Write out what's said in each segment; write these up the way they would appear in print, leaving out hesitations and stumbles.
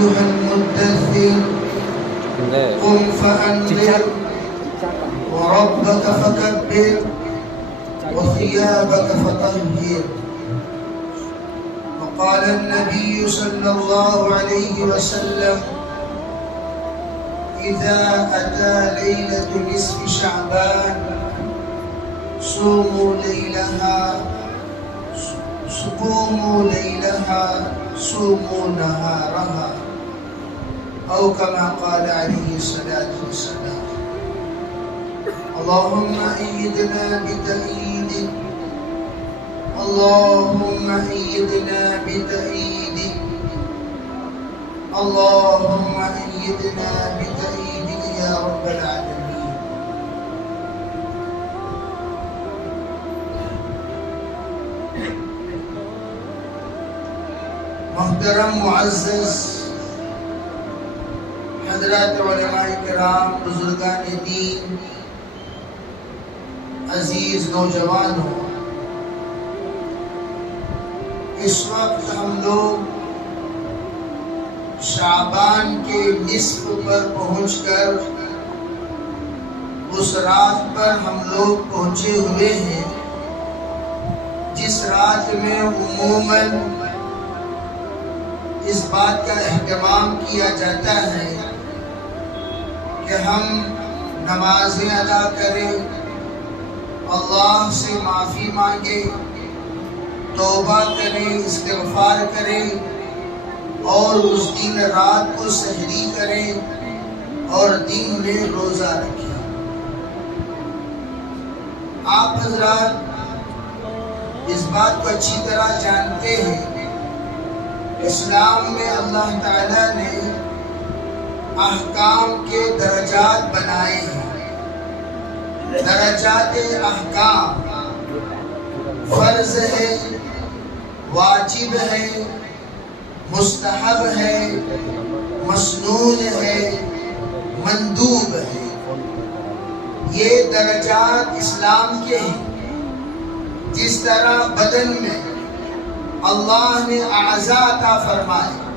أيها المدثر قم فأنذر وربك فكبر وثيابك فطهر. وقال النبي صلى الله عليه وسلم إذا أتى ليلة نصف شعبان قوموا ليلها صوموا نهارها، أو كما قال عليه الصلاة والسلام. اللهم أيدنا بتأييدك، اللهم أيدنا بتأييدك، اللهم أيدنا بتأييدك يا رب العالمين. محترم معزز حضرات علماء کرام، بزرگان دین، عزیز نوجوانوں، اس وقت ہم لوگ شعبان کے نصف پر پہنچ کر اس رات پر ہم لوگ پہنچے ہوئے ہیں جس رات میں عموماً اس بات کا اہتمام کیا جاتا ہے کہ ہم نمازیں ادا کریں، اللہ سے معافی مانگیں، توبہ کریں، استغفار کریں، اور اس دن رات کو سحری کریں اور دن میں روزہ رکھیں۔ آپ حضرات اس بات کو اچھی طرح جانتے ہیں، اسلام میں اللہ تعالیٰ نے احکام کے درجات بنائے ہیں۔ درجات احکام فرض ہے، واجب ہے، مستحب ہے، مسنون ہے، مندوب ہے۔ یہ درجات اسلام کے ہیں۔ جس طرح بدن میں اللہ نے اعضاء عطا فرمائے،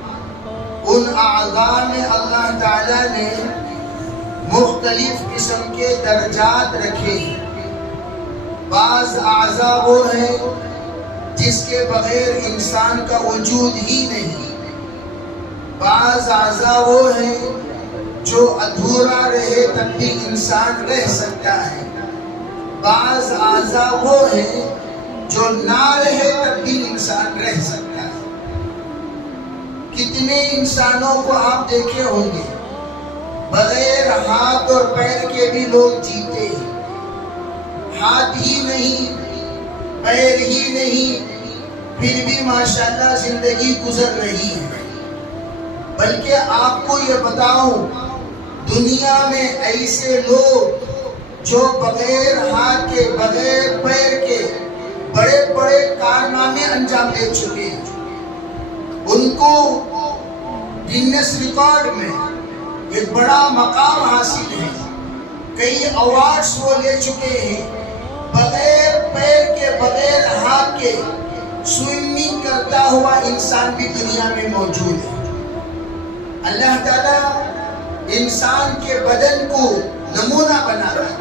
ان اعضاء میں اللہ تعالیٰ نے مختلف قسم کے درجات رکھے ہیں۔ بعض اعضاء وہ ہیں جس کے بغیر انسان کا وجود ہی نہیں، بعض اعضاء وہ ہیں جو ادھورا رہے تب بھی انسان رہ سکتا ہے، بعض اعضاء وہ ہیں جو نہ رہے تب بھی انسان رہ سکتا ہے۔ کتنے انسانوں کو آپ دیکھے ہوں گے بغیر ہاتھ اور پیر کے بھی لوگ جیتے ہیں، ہاتھ ہی نہیں، پیر ہی نہیں، پھر بھی ماشاءاللہ زندگی گزر رہی ہے۔ بلکہ آپ کو یہ بتاؤں، دنیا میں ایسے لوگ جو بغیر ہاتھ کے، بغیر پیر کے بڑے بڑے کارنامے انجام دے چکے ہیں، ان کو گینس ریکارڈ میں ایک بڑا مقام حاصل ہے، کئی ایوارڈز وہ لے چکے ہیں۔ بغیر پیر کے، بغیر ہاتھ کے سوئمنگ کرتا ہوا انسان بھی دنیا میں موجود ہے۔ اللہ تعالیٰ انسان کے بدن کو نمونہ بنا رہا ہے،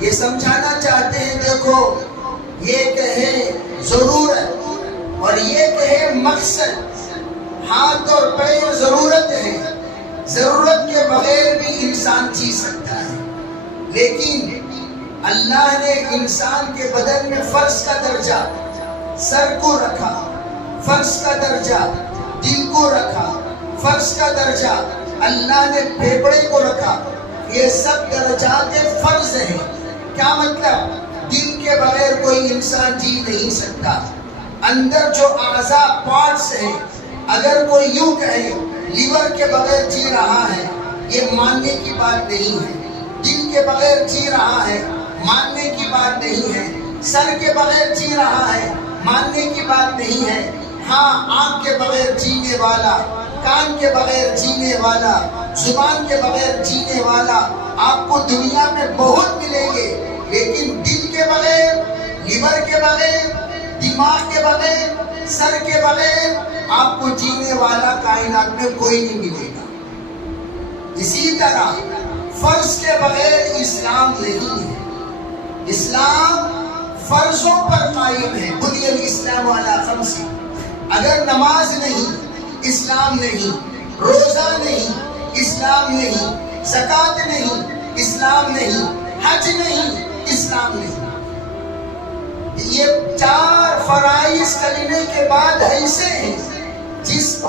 یہ سمجھانا چاہتے ہیں، دیکھو یہ کہے ضرورت اور یہ کہے مقصد، ہاتھ اور پیر ضرورت ہے، ضرورت کے بغیر بھی انسان جی سکتا ہے، لیکن اللہ نے انسان کے بدن میں فرض کا درجہ سر کو رکھا، فرض کا درجہ دل کو رکھا، فرض کا درجہ اللہ نے پھیپھڑے کو رکھا۔ یہ سب درجات فرض ہیں۔ کیا مطلب؟ دل کے بغیر کوئی انسان جی نہیں سکتا۔ اندر جو اعضاء پارٹس ہیں، اگر کوئی یوں کہے لیور کے بغیر جی رہا ہے، یہ ماننے کی بات نہیں ہے۔ دل کے بغیر جی رہا ہے، ماننے کی بات نہیں ہے۔ سر کے بغیر جی رہا ہے، ماننے کی بات نہیں ہے۔ ہاں، آنکھ کے بغیر جینے والا، کان کے بغیر جینے والا، زبان کے بغیر جینے والا آپ کو دنیا میں بہت ملیں گے، لیکن دل کے بغیر، لیور کے بغیر، دماغ کے بغیر، سر کے بغیر آپ کو جینے والا کائنات میں کوئی نہیں ملے گا۔ اسی طرح فرض کے بغیر اسلام نہیں ہے۔ اسلام فرضوں پر قائم ہے۔ بنی الاسلام علی خمس، اگر نماز نہیں اسلام نہیں، روزہ نہیں اسلام نہیں، زکوٰۃ نہیں اسلام نہیں، حج نہیں اسلام نہیں۔ یہ 4 فرائض کلمے کے بعد ایسے ہیں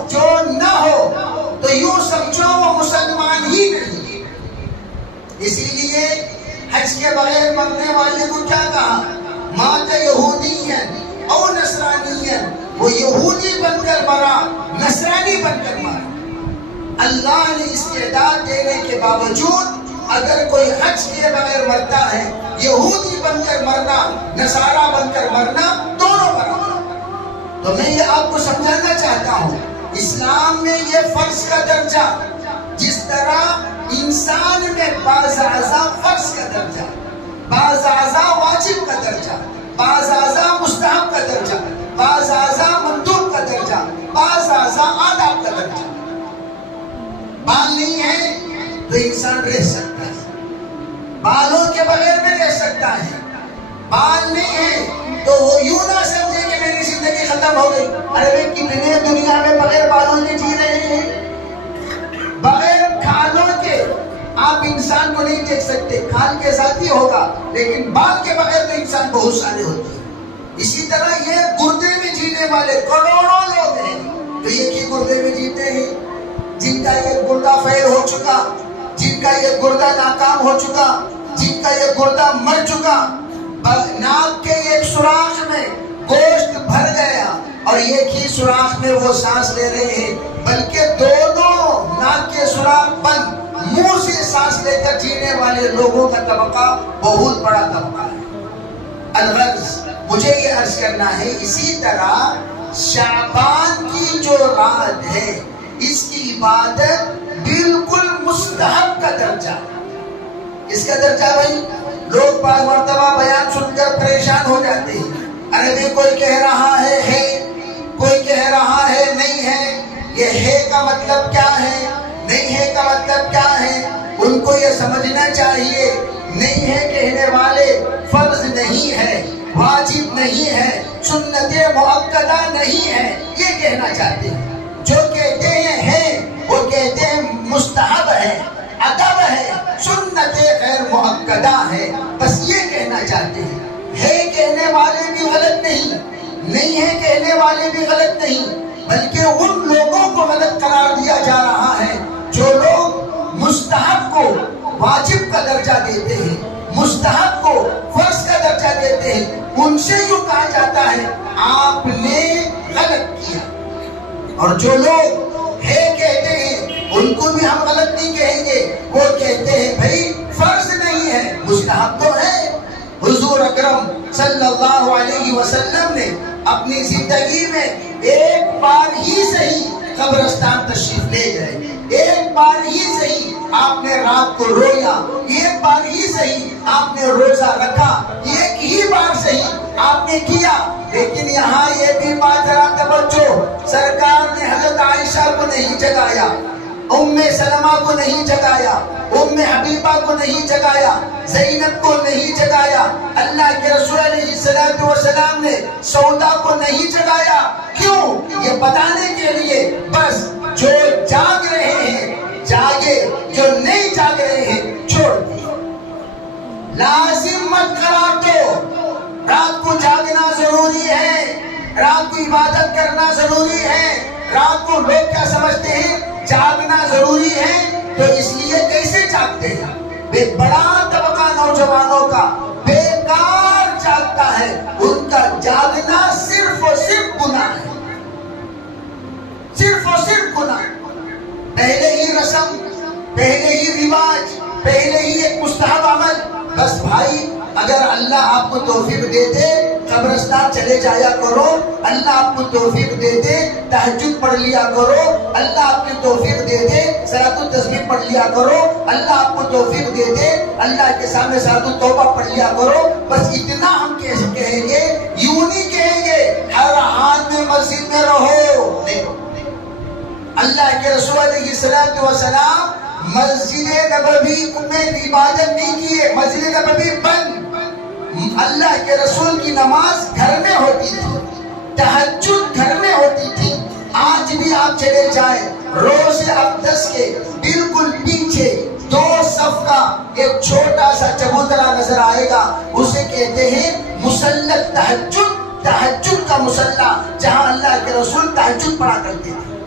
جو نہ ہو تو یوں سمجھو وہ مسلمان ہی نہیں۔ اسی لیے حج کے بغیر مرنے والے کو کیا کہا؟ مات یہودیاً او نصرانیاً، وہ یہودی بن کر مرا، نصرانی بن کر مرا۔ اللہ نے استعداد دینے کے باوجود اگر کوئی حج کے بغیر مرتا ہے، یہودی بن کر مرنا، نصارہ بن کر مرنا، دونوں برابر۔ تو میں یہ آپ کو سمجھانا چاہتا ہوں، اسلام میں یہ فرض کا درجہ، جس طرح انسان میں بعض اعضاء فرض کا درجہ، بعض اعضاء واجب کا درجہ، بعض اعضاء مستحب کا درجہ، بعض اعضاء مندوب کا درجہ، بعض اعضاء آداب کا درجہ۔ بال نہیں ہے تو انسان رہ سکتا ہے، بالوں کے بغیر میں رہ سکتا ہے۔ بال نہیں ہے تو وہ یوں نہ سمجھے کہ میری زندگی ختم ہو گئی۔ ارے بھائی کتنے دنیا میں بغیر بالوں کے جی رہے ہیں، بغیر کھالوں کے آپ انسان کو نہیں دیکھ سکتے۔ کھال کے ساتھ ہی ہوگا، لیکن بال کے بغیر تو انسان بہت سارے ہوتے ہیں۔ اسی طرح یہ گردے میں جینے والے کروڑوں لوگ ہیں تو ایک ہی گردے میں جیتے ہیں، جن کا یہ گردہ فیل ہو چکا، جن کا یہ گردہ ناکام ہو چکا، جن کا یہ گردہ مر چکا، ناک کے ایک سوراخ میں گوشت بھر گیا اور ایک ہی سوراخ میں وہ سانس لے رہے ہیں، بلکہ دونوں ناک کے سوراخ بند، منہ سے سانس لے کر جینے والے لوگوں کا طبقہ بہت بڑا طبقہ ہے۔ الغرض مجھے یہ عرض کرنا ہے، اسی طرح شعبان کی جو رات ہے اس کی عبادت بالکل مستحب کا درجہ۔ اس کا درجہ بھائی لوگ بعض مرتبہ بیان سن کر پریشان ہو جاتے ہیں۔ ارے بھی کوئی کہہ رہا ہے، کوئی کہہ رہا ہے نہیں ہے۔ یہ ہے کا مطلب کیا ہے، نہیں ہے کا مطلب کیا ہے؟ ان کو یہ سمجھنا چاہیے، نہیں ہے کہنے والے فرض نہیں ہے، واجب نہیں ہے، سنت مؤکدہ نہیں ہے، یہ کہنا چاہتے ہیں۔ جو کہتے ہیں وہ کہتے ہیں مستحب ہے، ادب ہے، سنت غیر مؤکدہ ہے، بس یہ کہنا چاہتے ہیں۔ ہے کہنے والے بھی غلط نہیں ہے کہنے والے بھی غلط نہیں، بلکہ ان لوگوں کو غلط قرار دیا جا رہا ہے جو لوگ مستحب کو واجب کا درجہ دیتے ہیں، مستحب کو فرض کا درجہ دیتے ہیں۔ ان سے یوں کہا جاتا ہے آپ نے غلط کیا، اور جو لوگ ہے کہتے ہیں ان کو بھی ہم غلط نہیں کہیں گے، وہ کہتے ہیں بھائی فرض نہیں ہے، مستحب تو ہے۔ حضور اکرم صلی اللہ علیہ وسلم نے اپنی زندگی میں ایک بار ہی صحیح قبرستان تشریف لے گئے، ایک بار ہی صحیح آپ نے رات کو رویا، ایک بار ہی صحیح آپ نے روزہ رکھا، ایک ہی بار صحیح آپ نے کیا۔ لیکن یہاں یہ بھی بات ذرا توجہ، سرکار نے حضرت عائشہ کو نہیں جگایا، ام سلمہ کو نہیں جگایا، ام حبیبہ کو نہیں جگایا، زینب کو نہیں جگایا، اللہ کے رسول علیہ السلام نے سودا کو نہیں جگایا۔ کیوں؟ یہ بتانے کے لیے بس جو جاگ رہے ہیں جاگے، جو نہیں جاگ رہے ہیں چھوڑ دیں۔ لازم مت قرار دو، رات کو جاگنا ضروری ہے، رات کو عبادت کرنا ضروری ہے۔ رات کو لوگ کیا سمجھتے ہیں جاگنا ضروری ہے، تو اس لیے کیسے جاگتے ہیں؟ بے بڑا طبقہ نوجوانوں کا بیکار جاگتا ہے، ان کا جاگنا صرف اور صرف گناہ ہے، صرف اور صرف گناہ۔ پہلے ہی رسم، پہلے ہی رواج، پہلے ہی ایک مستحب عمل۔ بس بھائی اگر اللہ آپ کو توفیق دے دے قبرستان چلے جایا کرو، اللہ آپ کو توفیق دے دے تہجد پڑھ لیا کرو، اللہ آپ کو توفیق دے دے صلاۃ التسبیح پڑھ لیا کرو، اللہ آپ کو توفیق دے دے اللہ کے سامنے صلاۃ التوبہ پڑھ لیا کرو، بس اتنا ہم کہیں گے، یوں نہیں کہیں گے ہر رمضان میں مسجد میں رہو، نہیں۔ اللہ کے رسول علیہ السلام مسجد نبوی میں عبادت نہیں کیے، مسجد نبوی بند۔ اللہ کے رسول کی نماز گھر میں ہوتی تھی، تہجد گھر میں ہوتی تھی۔ آج بھی آپ چلے جائیں روز اقدس کے بالکل پیچھے 2 صف کا ایک چھوٹا سا چبوترا نظر آئے گا، اسے کہتے ہیں مصلی تہجد، تہجد کا مصلی، جہاں اللہ کے رسول تہجد پڑھا کرتے تھے۔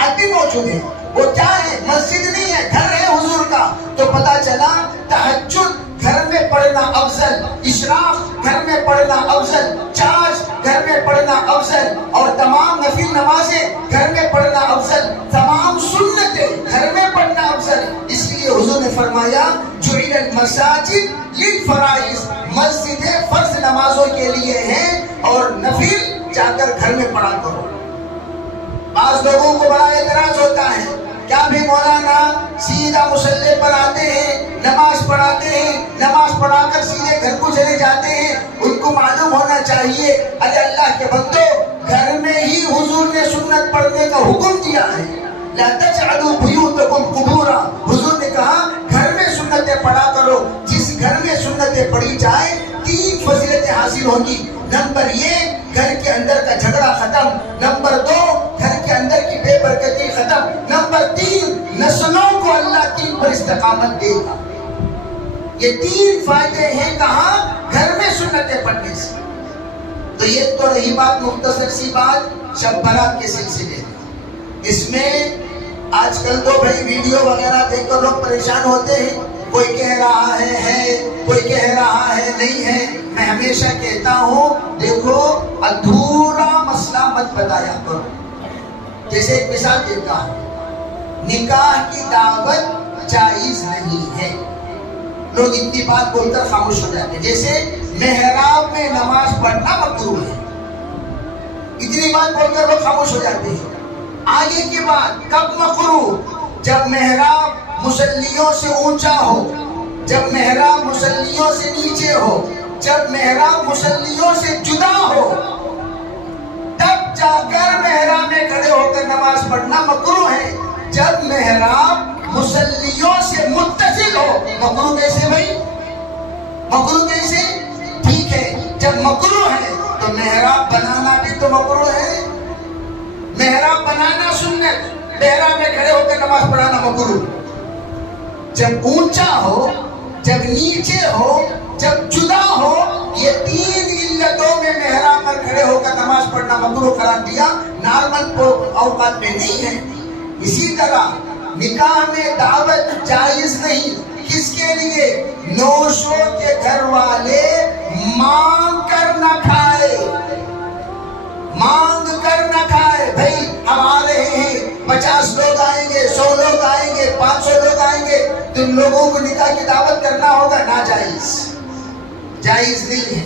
آج بھی موجود ہے، وہ کیا ہے؟ مسجد نہیں ہے، گھر ہے حضور کا۔ تو پتا چلا تہجد گھر میں پڑھنا افضل، اشراق گھر میں پڑھنا افضل، چاش گھر میں پڑھنا افضل، اور تمام نفل نمازیں گھر میں پڑھنا افضل، تمام سنتیں گھر میں پڑھنا افضل۔ اس لیے حضور نے فرمایا جعل المساجد للفرائض، مسجدیں فرض نمازوں کے لیے ہیں اور نفل جا کر گھر میں پڑھا کرو۔ بعض لوگوں کو بڑا اعتراض ہوتا ہے، کیا بھی مولانا سیدھا مصلی پر آتے ہیں، نماز پڑھاتے ہیں، نماز پڑھا کر سیدھے گھر کو چلے جاتے ہیں؟ ان کو معلوم ہونا چاہیے ارے اللہ کے بندو، گھر میں ہی حضور نے سنت پڑھنے کا حکم دیا ہے۔ لا تجعلوا بیوتکم قبورا، حضور نے کہا گھر میں سنتیں پڑھا کرو۔ جس گھر میں سنتیں پڑھی جائے 3 فضیلتیں حاصل ہوں گی۔ نمبر 1، گھر کے اندر کا جھگڑا ختم۔ نمبر 2، گھر کے اندر کی بے برکتی ختم۔ نمبر 3، نسلوں کو اللہ دین پر استقامت دے گا۔ یہ 3 فائدے ہیں کہاں؟ گھر میں سنتیں پڑھنے سے۔ تو یہ تو رہی بات، مختصر سی بات شب برات کے سلسلے میں۔ اس میں آج کل تو بھائی ویڈیو وغیرہ دیکھ کر لوگ پریشان ہوتے ہیں، کوئی کہہ رہا ہے، کوئی کہہ رہا ہے نہیں ہے۔ میں ہمیشہ کہتا ہوں دیکھو ادھورا مسئلہ مت بتایا کرو۔ جیسے ایک مثال دیتا ہوں، نکاح کی دعوت جائز نہیں ہے، لوگ اتنی بات بول کر خاموش ہو جاتے ہیں۔ جیسے محراب میں نماز پڑھنا مکروہ ہے، اتنی بات بول کر لوگ خاموش ہو جاتے ہیں۔ آگے کی بات کب مکروہ؟ جب محراب مصلیوں سے اونچا ہو، جب محراب مصلیوں سے نیچے ہو، جب محراب مصلیوں سے جدا ہو، تب جا کر محراب میں کھڑے ہو کر نماز پڑھنا مکروہ ہے۔ جب محراب مصلیوں سے متصل ہو، مکروہ کیسے بھائی؟ مکروہ کیسے؟ ٹھیک ہے، جب مکروہ ہے تو محراب بنانا بھی تو مکروہ ہے۔ محراب بنانا سنت، محراب میں کھڑے ہو کر نماز پڑھانا مکروہ۔ جب اونچا ہو، جب نیچے ہو، جب جدا ہو، یہ 3 علتوں میں محراب پر کھڑے ہو کر نماز پڑھنا مکروہ قرار دیا، نارمل اوقات میں نہیں ہے۔ اسی طرح نکاح میں دعوت جائز نہیں، کس کے لیے؟ نوشوں کے گھر والے مانگ کر نہ کھائے، مانگ کر نہ کھائے۔ بھائی ہم آ رہے ہیں، 50 لوگ آئیں گے، 100 لوگ آئیں گے، 500 لوگ آئیں گے، تم لوگوں کو نکاح کی دعوت کرنا ہوگا، ناجائز، جائز نہیں ہے۔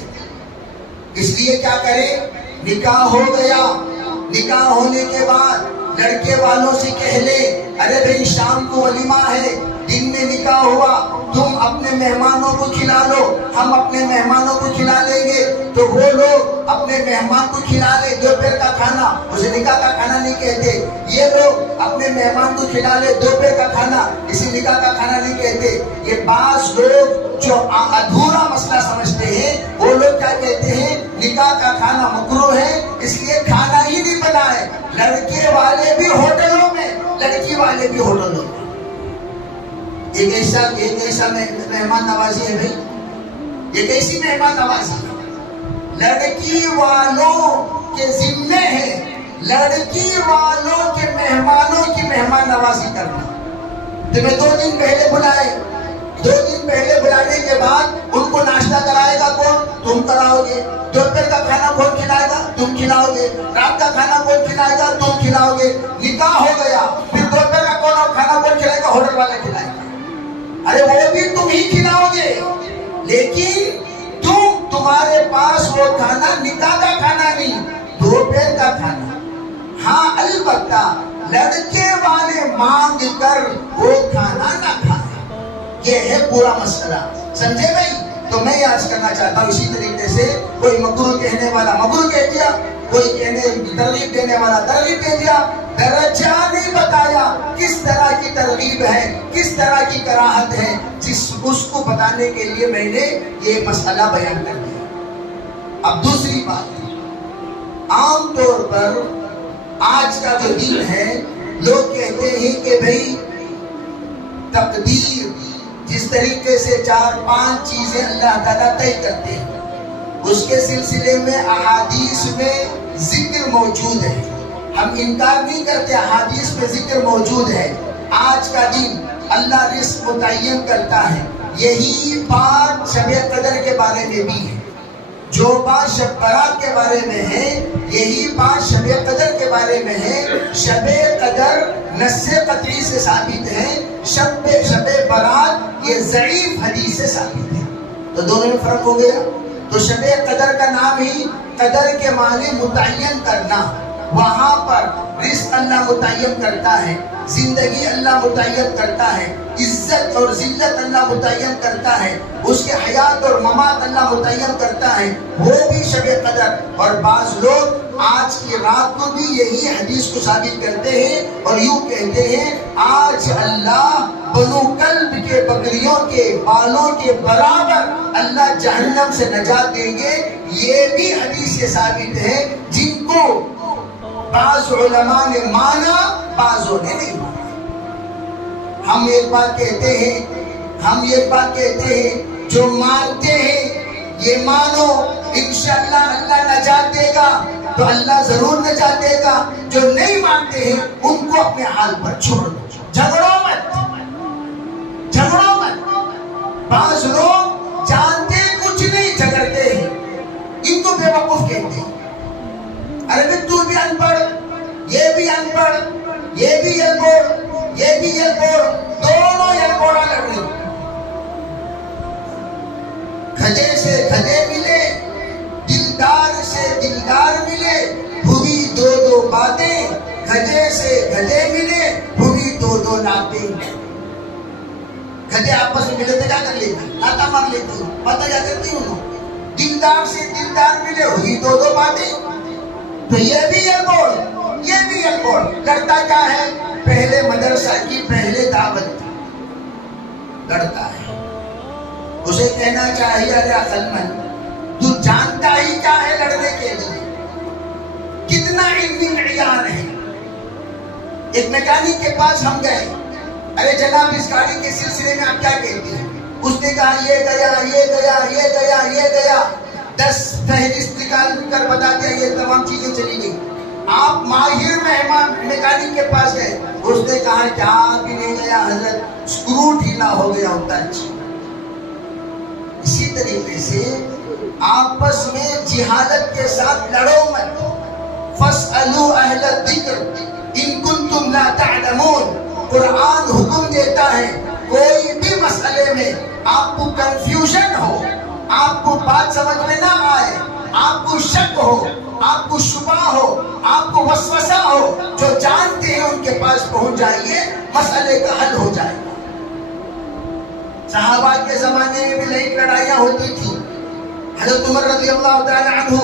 اس لیے کیا کرے؟ نکاح ہو گیا، نکاح ہونے کے بعد لڑکے والوں سے کہہ لے ارے بھائی شام کو ولیمہ ہے، دن میں نکاح ہوا، تم اپنے مہمانوں کو کھلا لو، ہم اپنے مہمانوں کو کھلا لیں گے۔ تو وہ لوگ اپنے مہمان کو کھلا لے دوپہر کا کھانا، اسے نکاح کا کھانا نہیں کہتے۔ یہ لوگ اپنے مہمان کو کھلا لے دوپہر کا کھانا، اسے نکاح کا کھانا نہیں کہتے۔ یہ بعض لوگ جو ادھورا مسئلہ سمجھتے ہیں، وہ لوگ کیا کہتے ہیں؟ نکاح کا کھانا مکروہ ہے، اس لیے کھانا ہی نہیں بنائے۔ لڑکے والے بھی ہوٹلوں میں، لڑکی والے بھی ہوٹلوں میں۔ ایک ایسا مہمان نوازی ہے بھائی، یہ کیسی مہمان نوازی ہے؟ لڑکی والوں کے ذمے ہے لڑکی والوں کے مہمانوں کی مہمان نوازی کرنا۔ تمہیں 2 دن پہلے بلائے، 2 دن پہلے بلانے کے بعد ان کو ناشتہ کرائے گا کون؟ تم کراؤ گے۔ دوپہر کا کھانا کون کھلائے گا؟ تم کھلاؤ گے۔ رات کا کھانا کون کھلائے گا؟ تم کھلاؤ گے۔ نکاح ہو گیا، پھر دوپہر کا کھانا کون کھلائے گا؟ ہوٹل والا کھلائے گا۔ ارے وہ بھی تم ہی کھلاؤ گے، لیکن تمہارے پاس وہ کھانا نکاح کا کھانا نہیں، دوپہر کا کھانا۔ ہاں البتہ لڑکے والے مانگ کر وہ کھانا نہ کھائیں، یہ ہے پورا مسئلہ، سمجھے بھائی؟ تو میں یہ عرض کرنا چاہتا ہوں اسی طریقے سے کوئی مکروہ کہنے والا مکروہ کہہ دیا، کوئی کہنے ترغیب دینے والا ترغیب دے دیا، درجہ نہیں بتایا کس طرح کی ترغیب ہے، کس طرح کی کراہت ہے، اس کو بتانے کے لیے میں نے یہ مسئلہ بیان کر دیا۔ اب دوسری بات، عام طور پر آج کا جو دن ہے لوگ کہتے ہیں کہ بھئی تقدیر جس طریقے سے 4-5 چیزیں اللہ تعالیٰ طے کرتے ہیں، اس کے سلسلے میں احادیث میں ذکر موجود ہے، ہم انکار نہیں کرتے، احادیث میں ذکر موجود ہے۔ آج کا دن اللہ رزق متعین کرتا ہے، یہی بات شب قدر کے بارے میں بھی ہے، جو بات شب برات کے بارے میں ہے یہی بات شب قدر کے بارے میں ہے۔ شب قدر نص قطعی سے ثابت ہے، شب برات یہ ضعیف حدیث سے ثابت ہے، تو دونوں میں فرق ہو گیا۔ تو شب قدر کا نام ہی قدر کے معنی متعین کرنا، وہاں پر رزق اللہ متعین کرتا ہے، زندگی اللہ متعین کرتا ہے، عزت اور ذلت اللہ متعین کرتا ہے، اس کے حیات اور ممات اللہ متعین کرتا ہے، وہ بھی شب قدر۔ اور بعض لوگ آج کی رات کو بھی یہی حدیث کو ثابت کرتے ہیں اور یوں کہتے ہیں آج اللہ بنو کلب کے بکریوں کے بالوں کے برابر اللہ جہنم سے نجات دیں گے۔ یہ بھی حدیث سے ثابت ہے، جن کو بعض علماء نے مانا، بعضوں نے نہیں مانا۔ ہم ایک بات کہتے ہیں جو مانتے ہیں یہ مانو انشاءاللہ اللہ نجات دے گا، تو اللہ ضرور نجات دے گا۔ جو نہیں مانتے ہیں ان کو اپنے حال پر چھوڑ دو، جھگڑو مت۔ بعض لوگ جانتے کچھ نہیں، جھگڑتے ہیں، ان کو بے وقوف کہتے ہیں۔ ارے تو بھی ان پڑھ، یہ بھی ان پڑھ، یہ بھی دونوں یلگوڑا لڑ رہے، کھجے سے کھجے ملے، دلدار سے دلدار ملے، ہوئی دو باتیں، کھجے سے کھجے ملے، ہوئی دو ناتیں۔ کھجے آپس میں ملے تو کیا کر لیتی؟ ناتا مار لیتی، پتہ کیا کرتی انہوں؟ دلدار سے دلدار ملے، ہوئی دو باتیں۔ تو یہ بھی یلگوڑ لڑتا کیا ہے؟ پہلے مدرسہ کی پہلے دعوت لڑتا ہے، اسے کہنا چاہیے ارے عقل مند، تو جانتا ہی کیا ہے لڑنے کے لیے، کتنا علمی معیار ہے۔ ایک میکینک کے پاس ہم گئے، ارے جناب اس گاڑی کے سلسلے میں آپ کیا کہتے ہیں؟ اس نے کہا یہ گیا 10 فہرست نکال کر بتا دیا، یہ تمام چیزیں چلی گئی۔ آپ ماہر مہمان میکینک کے پاس گئے، اس نے کہا کیا بھی نہیں گیا حضرت، سکرو ڈھیلا ہو گیا ہوتا اچھا۔ اسی طریقے سے آپس میں جہالت کے ساتھ لڑو مت۔ فَاسْأَلُوا أَهْلَ الذِّكْرِ إِن كُنتُمْ لَا تَعْلَمُونَ۔ قرآن حکم دیتا ہے کوئی بھی مسئلے میں آپ کو کنفیوژن ہو، آپ کو بات سمجھ میں نہ آئے، آپ کو شک ہو، آپ کو شبہ ہو، آپ کو وسوسہ ہو، جو جانتے ہیں ان کے پاس پہنچ جائیے، مسئلے کا حل ہو جائے گا۔ صحابہ کے زمانے میں بھی لئی لڑائیاں ہوتی تھی۔ حضرت عمر رضی اللہ تعالی عنہ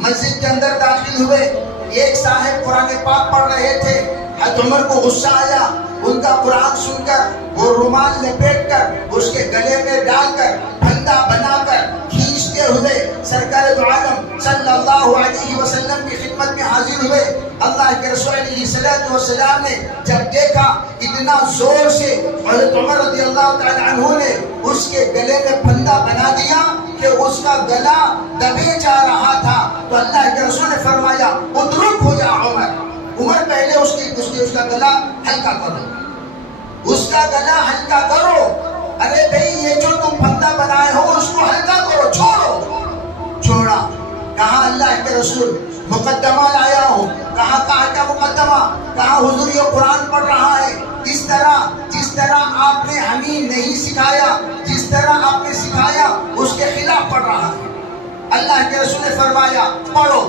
مسجد کے اندر داخل ہوئے، ایک صاحب قرآن پاک پڑھ رہے تھے، حضرت عمر کو غصہ آیا، ان کا قرآن سن کر وہ رومال لپیٹ کر اس کے گلے میں ڈال کر پھندا بنا کر کھینچتے ہوئے سرکار دو عالم صلی اللہ علیہ وسلم کی خدمت میں حاضر ہوئے۔ اللہ کے رسول علیہ السلام نے جب دیکھا اتنا زور سے حضرت عمر رضی اللہ تعالی عنہ نے اس کے گلے میں پھندا بنا دیا کہ اس کا گلا دبے جا رہا تھا، تو اللہ کے رسول نے فرمایا اترک ہو جا عمر پہلے اس کا گلا ہلکا کرو، اس کا گلا ہلکا کرو۔ ارے بھئی یہ جو تم پھندا بنائے ہو اس کو ہلکا کرو، چھوڑا۔ کہا اللہ کے رسول مقدمہ لایا ہوں، کہا کیا مقدمہ؟ کہا حضور یہ قرآن پڑھ رہا ہے، جس طرح آپ نے ہمیں نہیں سکھایا، جس طرح آپ نے سکھایا اس کے خلاف پڑھ رہا ہے۔ اللہ کے رسول نے فرمایا پڑھو،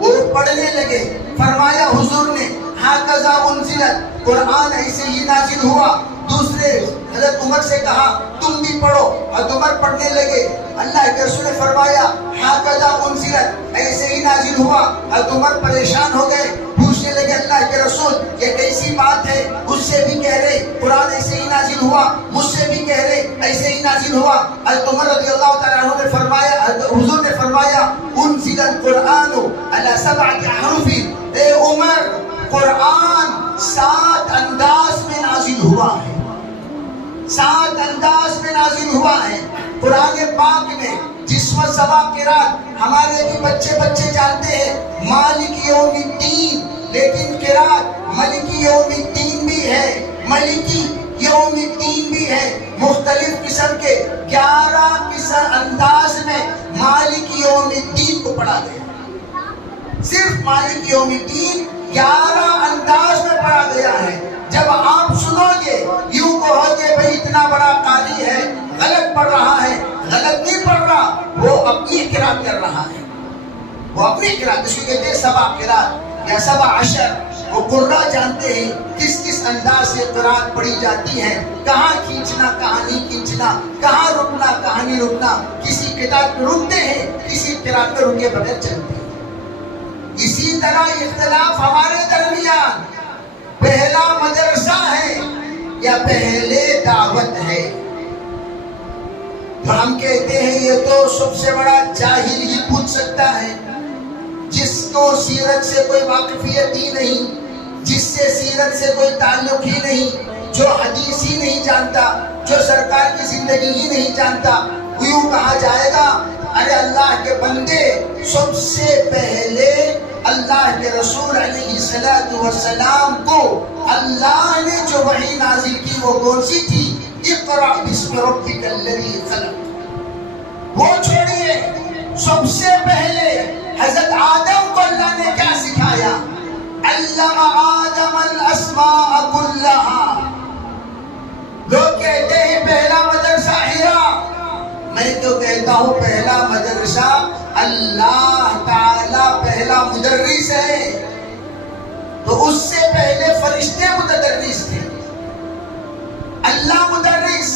وہ پڑھنے لگے۔ فرمایا حضور نے ہاکذا انزلت، قرآن ایسے ہی نازل ہوا، دوسرے حضرت عمر سے کہا تم بھی پڑھو، اور عمر پڑھنے لگے۔ اللہ کے رسول نے فرمایا ہاکذا انزلت، ایسے ہی نازل ہوا۔ حضرت عمر پریشان ہو گئے، پوچھنے لگے اللہ کے رسول یہ کیسی بات ہے؟ اس سے بھی کہہ رہے قرآن ایسے ہی نازل ہوا، مجھ سے بھی کہہ رہے ایسے ہی نازل ہوا۔ حضرت عمر رضی اللہ تعالیٰ عنہ نے فرمایا، حضور نے فرمایا انزل القرآن علی 7 احرف، اے عمر قرآن 7 انداز میں نازل ہوا ہے، 7 انداز میں نازل ہوا ہے۔ قرآن پاک میں جس وقت سوا قرات ہمارے بھی بچے جانتے ہیں مالک یوم الدین، لیکن قرات ملکی یوم الدین بھی ہے، ملکی یوم الدین بھی ہے۔ مختلف قسم کے 11 قسم انداز میں مالک یوم الدین کو پڑھا گیا، صرف مالک یوم الدین 11 انداز میں پڑھا گیا ہے۔ جب آپ سنو گے یوں کہو گے بھئی اتنا بڑا قاری ہے، غلط پڑھ رہا ہے۔ غلط نہیں پڑھ رہا، وہ اپنی قرات کر رہا ہے، وہ اپنی قرات، اس کو کہتے ہیں سبع قرات یا 17 وہ قرآ جانتے ہیں کس کس انداز سے قرات پڑھی جاتی ہے، کہاں کھینچنا کہاں نہیں کھینچنا، کہاں رکنا کہاں نہیں رکنا۔ کسی قرات پہ رکتے ہیں، کسی قرات پہ رکے بغیر چلتے ہیں۔ اسی طرح اختلاف ہمارے درمیان پہلا مدرسہ ہے یا پہلے دعوت ہے؟ تو ہم کہتے ہیں یہ تو سب سے بڑا جاہل ہی پوچھ سکتا ہے، جس کو سیرت سے کوئی واقفیت ہی نہیں، جس سے سیرت سے کوئی تعلق ہی نہیں، جو حدیث ہی نہیں جانتا، جو سرکار کی زندگی ہی نہیں جانتا، یوں کہا جائے گا ارے اللہ کے بندے، سب سے پہلے اللہ کے رسول علیہ السلام کو اللہ نے جو وحی نازل کی وہ کون سی تھی؟ اقرأ باسم ربک الذی خلق۔ وہ چھوڑیے، سب سے پہلے حضرت آدم کو اللہ نے کیا سکھایا؟ علم آدم الاسماء کلہا۔ لوگ کہتے ہیں پہلا مدرسہ حرا، میں تو کہتا ہوں پہلا مدرسہ اللہ تعالی پہلا مدرس ہے۔ تو اس سے پہلے فرشتے متدرس تھے، اللہ مدرس،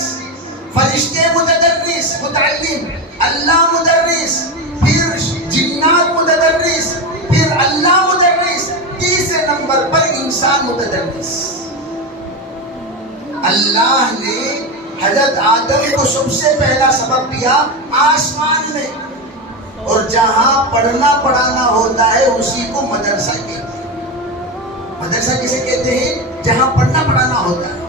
فرشتے متدرس متعلم، اللہ مدرس، پھر جنات متدرس، پھر اللہ مدرس، تیسرے نمبر پر انسان متدرس۔ اللہ نے حضرت آدم کو سب سے پہلا سبق دیا آسمان میں، اور جہاں پڑھنا پڑھانا ہوتا ہے اسی کو مدرسہ کہتے ہیں۔ مدرسہ کسے کہتے ہیں؟ جہاں پڑھنا پڑھانا ہوتا ہے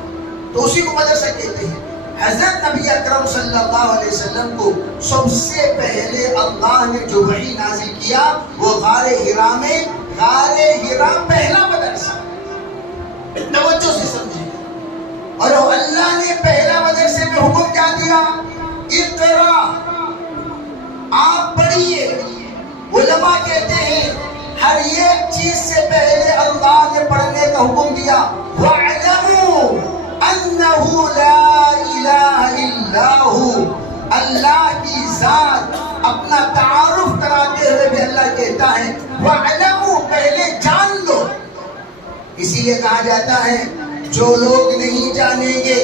تو اسی کو مدرسہ کہتے ہیں۔ حضرت نبی اکرم صلی اللہ علیہ وسلم کو سب سے پہلے اللہ نے جو وحی نازل کیا وہ غار حرا میں، غار حرا پہلا مدرسہ، توجہ سے سمجھیں۔ اور اللہ نے پہلا مدرسے میں حکم کیا دیا؟ اقرا، آپ پڑھیے۔ علماء کہتے ہیں ہر ایک چیز سے پہلے اللہ نے پڑھنے کا حکم دیا۔ وَاعْلَمُوا أَنَّهُ لَا إِلَهَ إِلَّا هُوَ، اللہ کی ذات اپنا تعارف کراتے ہوئے بھی اللہ کہتا ہے وَاعْلَمُوا، پہلے جان لو۔ اسی لیے کہا جاتا ہے جو لوگ نہیں جانیں گے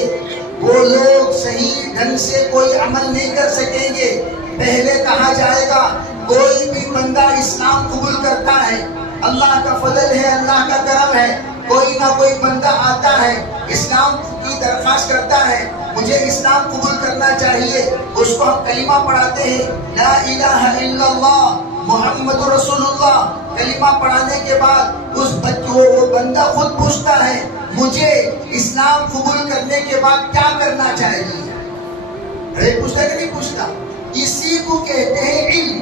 وہ لوگ صحیح ڈھنگ سے کوئی عمل نہیں کر سکیں گے۔ پہلے کہا جائے گا کوئی بھی بندہ اسلام قبول کرتا ہے، اللہ کا فضل ہے، اللہ کا کرم ہے، کوئی نہ کوئی بندہ آتا ہے اسلام کی درخواست کرتا ہے مجھے اسلام قبول کرنا چاہیے، اس کو ہم کلمہ پڑھاتے ہیں لا الہ الا اللہ محمد رسول اللہ۔ کلمہ پڑھانے کے بعد اس وہ بندہ خود پوچھتا ہے مجھے اسلام قبول کرنے کے بعد کیا کرنا چاہیے؟ ارے پوچھتا کہ نہیں پوچھتا؟ اسی کو کہتے ہیں علم۔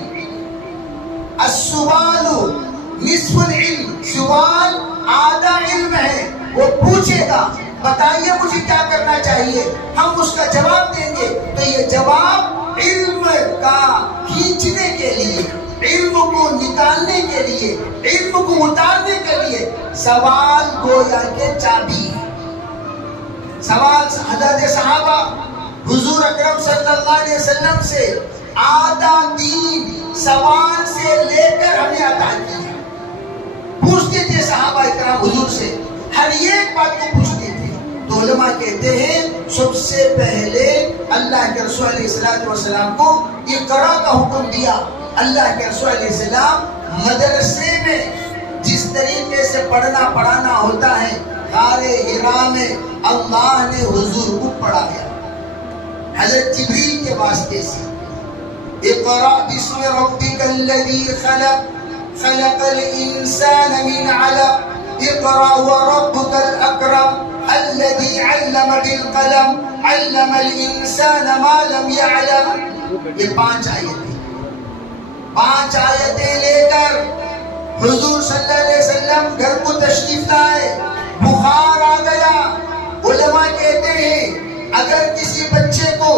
السؤال نصف العلم، سوال آدھا علم ہے۔ وہ پوچھے گا بتائیے مجھے کیا کرنا چاہیے، ہم اس کا جواب دیں گے، تو یہ جواب علم کا کھینچنے کے لیے، علم کو نکالنے کے لیے، علم کو اتارنے کے لیے سوال گویا کے چابی ہے۔ سوال حضرت صحابہ حضور اکرم صلی اللہ علیہ وسلم سے آدھا دین سوال سے لے کر ہمیں عطا کی ہے۔ پوچھتے تھے صحابہ اکرام حضور سے، ہر ایک بات کو پوچھتے تھے۔ تو علماء کہتے ہیں سب سے پہلے اللہ کے رسول علیہ السلام کو اقرا کا حکم دیا. اللہ کے رسول علیہ السلام مدرسے میں جس طریقے سے پڑھنا پڑھانا ہوتا ہے غار حرا میں اللہ نے حضور کو پڑھایا حضرت جبریل کے واسطے سے. اقرا بسم ربک الذی خلق خلق الانسان من علق اقرا وربک الاکرم الذي علم بالقلم علم الانسان ما لم يعلم. یہ 5 آیتیں لے کر حضور صلی اللہ علیہ وسلم گھر کو تشریف لائے. بخار آ گیا. علماء کہتے ہیں اگر کسی بچے کو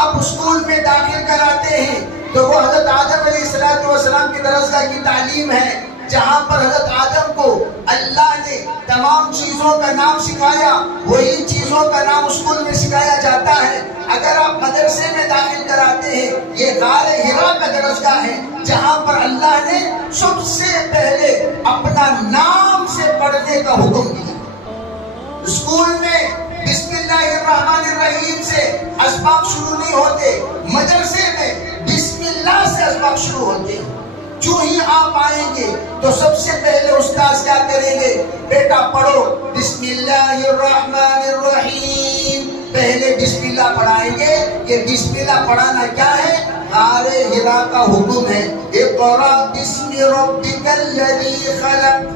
آپ اسکول میں داخل کراتے ہیں تو وہ حضرت آدم علیہ السلام کی درسگاہ کی تعلیم ہے, جہاں پر حضرت آدم کو اللہ نے تمام چیزوں کا نام سکھایا, وہی چیزوں کا نام اسکول میں سکھایا جاتا ہے. اگر آپ مدرسے میں داخل کراتے ہیں, یہ غار حرا کا درسگاہ ہے جہاں پر اللہ نے سب سے پہلے اپنا نام سے پڑھنے کا حکم دیا. اسکول میں بسم اللہ الرحمن الرحیم سے اسباق شروع نہیں ہوتے, مدرسے میں بسم اللہ سے اسباق شروع ہوتے. جو ہی آپ آئیں گے تو سب سے پہلے استاذ کیا کریں گے, بیٹا پڑھو بسم اللہ الرحمن الرحیم. پہلے بسم اللہ پڑھائیں گے. یہ بسم اللہ پڑھانا کیا ہے, غار حرا کا حکم ہے. اقرا بسم ربک الذی خلق,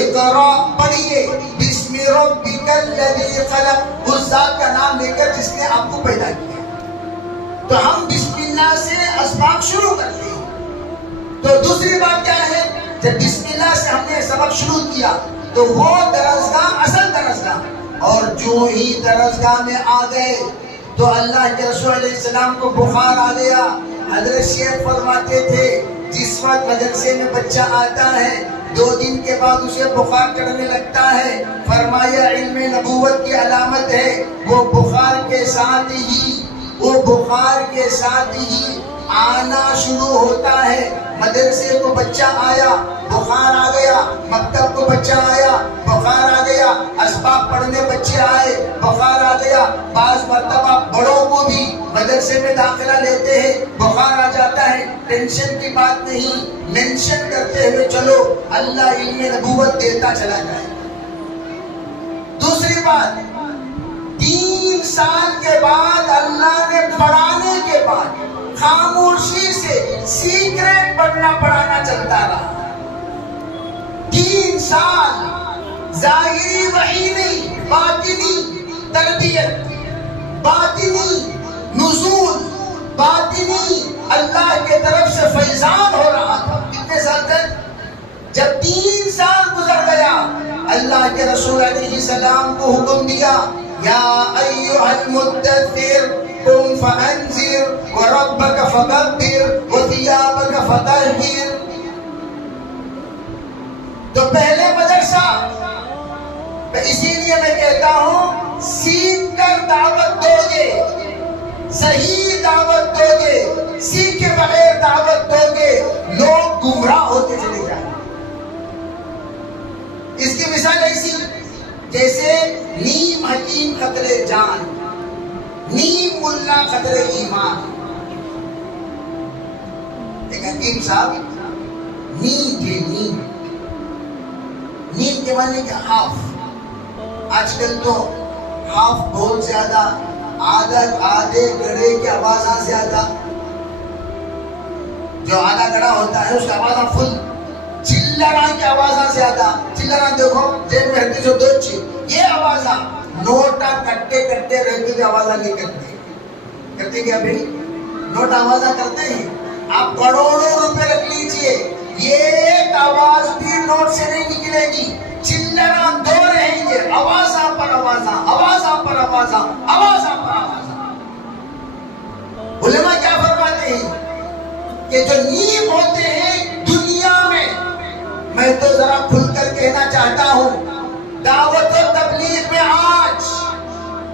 اقرا پڑھیے بسم ربک الذی خلق, اس ذات کا نام لے کر جس نے آپ کو پیدا کیا. تو ہم بسم اللہ سے اسباق شروع کرتے ہیں. تو دوسری بات کیا ہے, جب بسم اللہ سے ہم نے سبق شروع کیا تو وہ درسگاہ اصل درسگاہ, اور جو ہی درسگاہ میں آ گئے تو اللہ کے رسول علیہ السلام کو بخار آ گیا. حضرت شیخ فرماتے تھے جس وقت مدرسے میں بچہ آتا ہے 2 دن کے بعد اسے بخار چڑھنے لگتا ہے, فرمایا علم نبوت کی علامت ہے. وہ بخار کے ساتھ ہی آنا شروع ہوتا ہے. مدرسے کو بچہ آیا بخار آ گیا, مکتب کو بچہ آیا بخار آ گیا, اسباق پڑھنے بچے آئے بخار آ گیا. بعض مرتبہ بڑوں کو بھی مدرسے میں داخلہ لیتے ہیں بخار آ جاتا ہے. ٹینشن کی بات نہیں, مینشن کرتے ہوئے چلو اللہ علم نبوت دیتا چلا جائے. دوسری بات, 3 سال کے بعد اللہ نے پڑھانے کے بعد خاموشی سے سیکریٹ پڑھنا پڑھانا چلتا رہا. 3 سال ظاہری وحی نہیں, باطنی تربیت, باطنی نزول, باطنی اللہ کے طرف سے فیضان ہو رہا تھا. کتنے سال تک؟ جب 3 سال گزر گیا اللہ کے رسول علیہ السلام کو حکم دیا, یا ایھا المدثر قم فانذر وربک فکبر وثیابک فطہر. تو پہلے مدرسہ, اسی لیے میں کہتا ہوں سیکھ کر دعوت دو گے, صحیح دعوت دو گے, سیکھے بغیر دعوت دو گے, لوگ گمراہ ہوتے چلے جائیں. اس کی مثال ایسی جیسے نیم حکیم قدر جان, نیم ملا قدر ایمان. ایک حکیم صاحب نیم تھے, نیم کے معنی کہ ہاف. آج کل تو ہاف بہت زیادہ, آدھے گڑھے کی آوازاں زیادہ. جو آدھا گڑھا ہوتا ہے اس کی آوازاں فل, چلراں کی آوازاں زیادہ. چلراں دیکھو جیب میں رہتی جو 2 چیز, یہ آوازاں نوٹا کٹے کٹے رہتے ہوئے آوازاں نہیں کرتے کیا بھائی؟ نوٹ آوازاں کرتے ہیں. آپ کروڑوں روپے رکھ لیجئے, یہ ایک آواز بھی نوٹ سے نہیں نکلے گی. چلراں 2 رہیں گے, آوازاں پر آوازاں, آوازاں پر آوازاں, آوازاں پر آوازاں. علماء کیا فرماتے ہیں کہ جو نیم ہوتے ہیں دنیا میں تو ذرا کھل کر کہنا چاہتا ہوں, دعوت و تبلیغ میں آج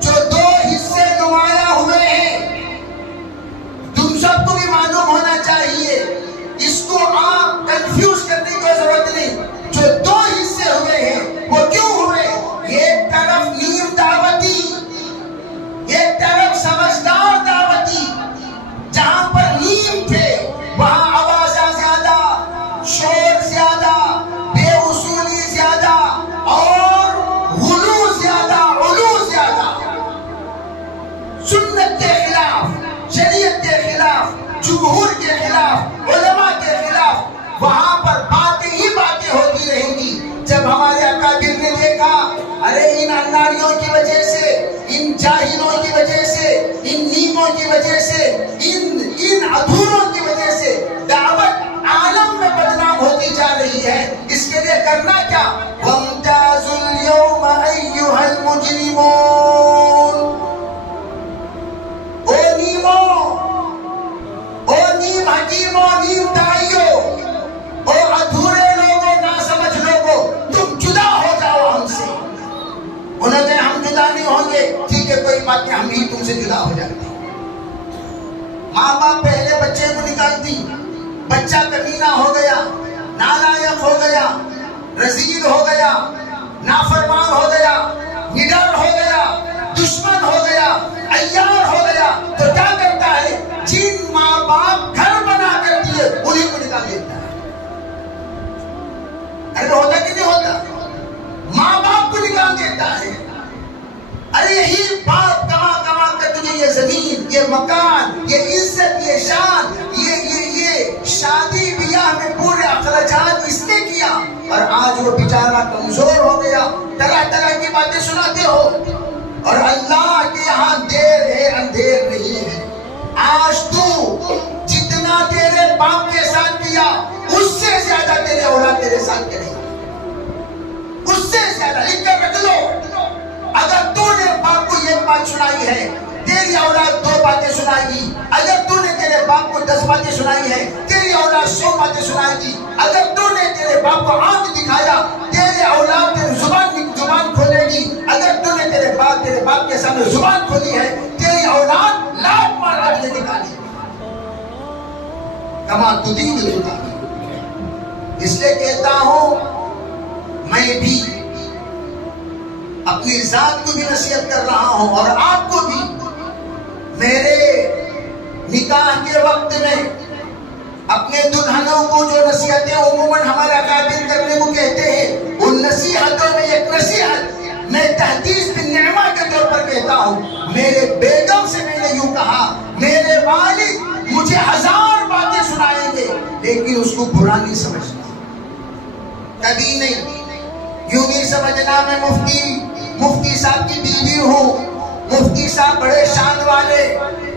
جو 2 حصے نمایاں ہوئے ہیں, تم سب کو بھی معلوم ہونا چاہیے, اس کو آپ کنفیوز کرنے کی ضرورت نہیں. جو 2 حصے ہوئے ہیں وہ کیوں ہوئے؟ ایک طرف نیم دعوتی, کناریوں کی وجہ سے، ان جاہلوں کی وجہ سے، ان نیموں کی وجہ سے، ان ادھوروں کی وجہ سے دعوت عالم میں بدنام ہوتی جا رہی ہے۔ اس کے لیے کرنا کیا؟ وَامْتَازُوا الْيَوْمَ أَيُّهَا الْمُجْرِمُونَ۔ او نیموں، او نیم حکیموں، نیم داعیوں، او ادھورے لوگوں، ناسمجھ لوگوں، تم جدا ہو جاؤ ہم سے۔ انہوں نے ہم جدا نہیں ہوں گے، ٹھیک ہے کوئی بات نہیں، ہم بھی تم سے جدا ہو جاتے ہیں۔ ماں باپ پہلے بچے کو نکالتی، بچہ کمینہ ہو گیا، نالائق ہو گیا، رذیل ہو گیا، نافرمان ہو گیا، نڈر ہو گیا، دشمن ہو گیا، عیار ہو گیا، تو کیا کرتا ہے؟ جن ماں باپ گھر بنا کر دیے انہیں کو نکال دیتا ہے۔ ارے ہوتا کہ نہیں ہوتا؟ ماں باپ کو نکال دیتا ہے۔ ارے یہی باپ کما کما کر تجھے یہ زمین، یہ مکان، یہ عزت، یہ شان، یہ شادی بیاہ میں پورے اخراجات اس نے کیا، اور آج وہ بیچارہ کمزور ہو گیا، طرح طرح کی باتیں سناتے ہو، اور اللہ کے یہاں دیر ہے اندھیر نہیں ہے۔ آج تو جتنا تیرے باپ کے ساتھ کیا اس سے زیادہ تیرے اولاد تیرے ساتھ کرے گی، اس سے زیادہ۔ لکھ کر رکھ لو، اگر تو نے باپ کو ایک بات سنائی ہے، تیری اولاد 2 باتیں سنائے گی۔ اگر تو نے تیرے باپ کو 10 باتیں سنائی ہے، تیری اولاد 100 باتیں سنائے گی۔ اگر تو نے تیرے باپ کو آنکھ دکھایا، تیرے اولاد تیری زبان کھولے گی۔ اگر تو نے تیرے باپ کے سامنے زبان کھولی ہے، تیری اولاد لاکھ مار آگے نکالی۔ کما تدین تدین۔ اس لیے کہتا ہوں، میں بھی اپنی ذات کو بھی نصیحت کر رہا ہوں اور آپ کو بھی۔ میرے نکاح کے وقت میں اپنے دلہنوں کو جو نصیحتیں عموماً ہمارے اکابر کرنے کو کہتے ہیں، ان نصیحتوں میں ایک نصیحت میں تحدیث بن نعمہ کے طور پر کہتا ہوں۔ میرے بیگم سے میں نے یوں کہا، میرے والد مجھے 1000 باتیں سنائیں گے لیکن اس کو برا نہیں سمجھنا، کبھی نہیں۔ یوں نہیں سمجھنا میں مفتی صاحب کی بیوی ہوں، مفتی صاحب بڑے شان والے،